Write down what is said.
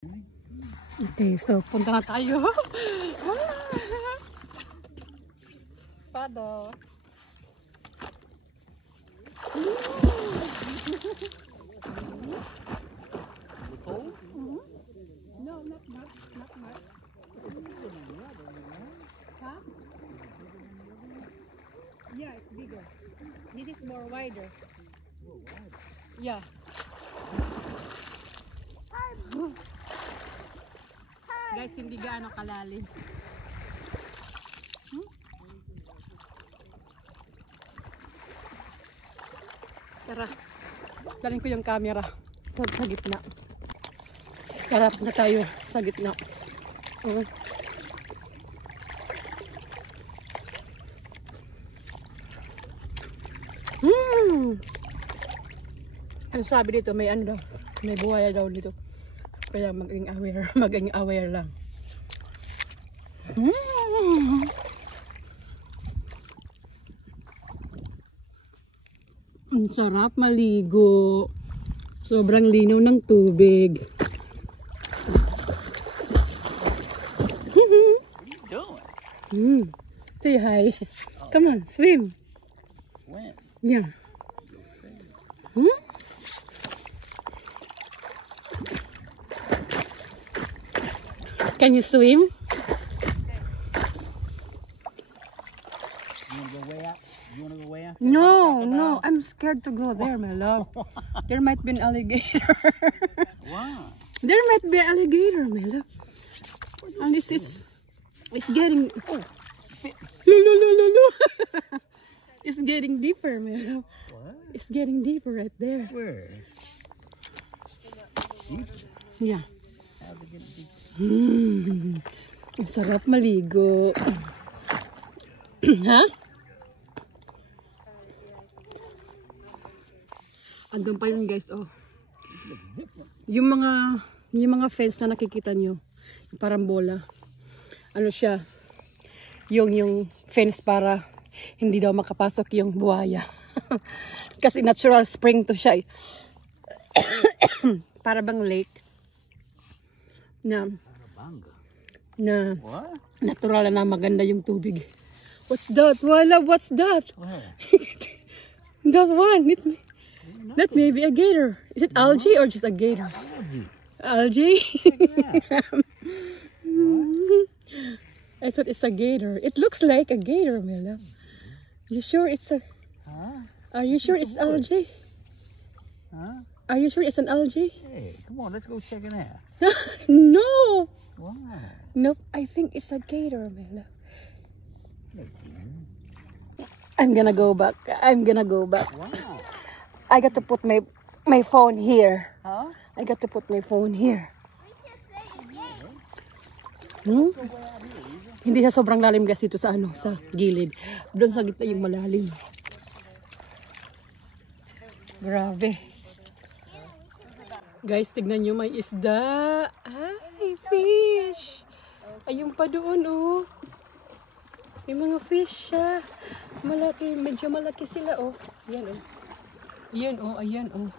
Okay, so punta na tayo. Pado. No, not much. Huh? Yeah, it's bigger. This is more wider. Yeah. Guys, hindi gaano kalalim. Tara, dalhin ko yung camera sa gitna. Tara, punta tayo sa gitna. Ano sabi dito, may ano daw, may buhaya daw dito. Kaya maging aware lang. Ang sarap maligo. Sobrang linaw ng tubig. Say hi. Come on, swim. Swim? Yeah. Can you swim? You wanna go way out? You wanna go way out? No, I'm scared to go there, my love. There might be an alligator. Wow. There might be an alligator, my love. And this is, it's getting, it's getting deeper, my love. What? It's getting deeper right there. Where? Yeah. How's it getting deeper? Ang sarap maligo. Ha? Andun pa yun, guys, oh. Yung mga fence na nakikita nyo, yung parang bola. Ano siya? Yung fence para hindi daw makapasok yung buhaya. Kasi natural spring to siya. Para bang lake na What? natural na maganda yung tubig. What's that? Wala, what's that? Where? That one. That may be a gator. Is it algae or just a gator? Algae? I thought it's a gator. It looks like a gator, Mela. You sure it's a... Huh? Are you sure it's algae? Huh? Are you sure it's an algae? Hey, come on, let's go check it out. No! Wow. Nope, I think it's a gator, Mela. I'm gonna go back. Wow. I got to put my phone here. Huh? I got to put my phone here. Hindi siya sobrang lalim guys dito sa sa gilid. Doon sa gitna yung malalim. Grabe. Guys, tignan nyo, may isda. Ay, fish. Ayun pa doon, oh. May mga fish siya. Malaki, medyo malaki sila, oh. Yan, oh. Yan, oh, ayan, oh.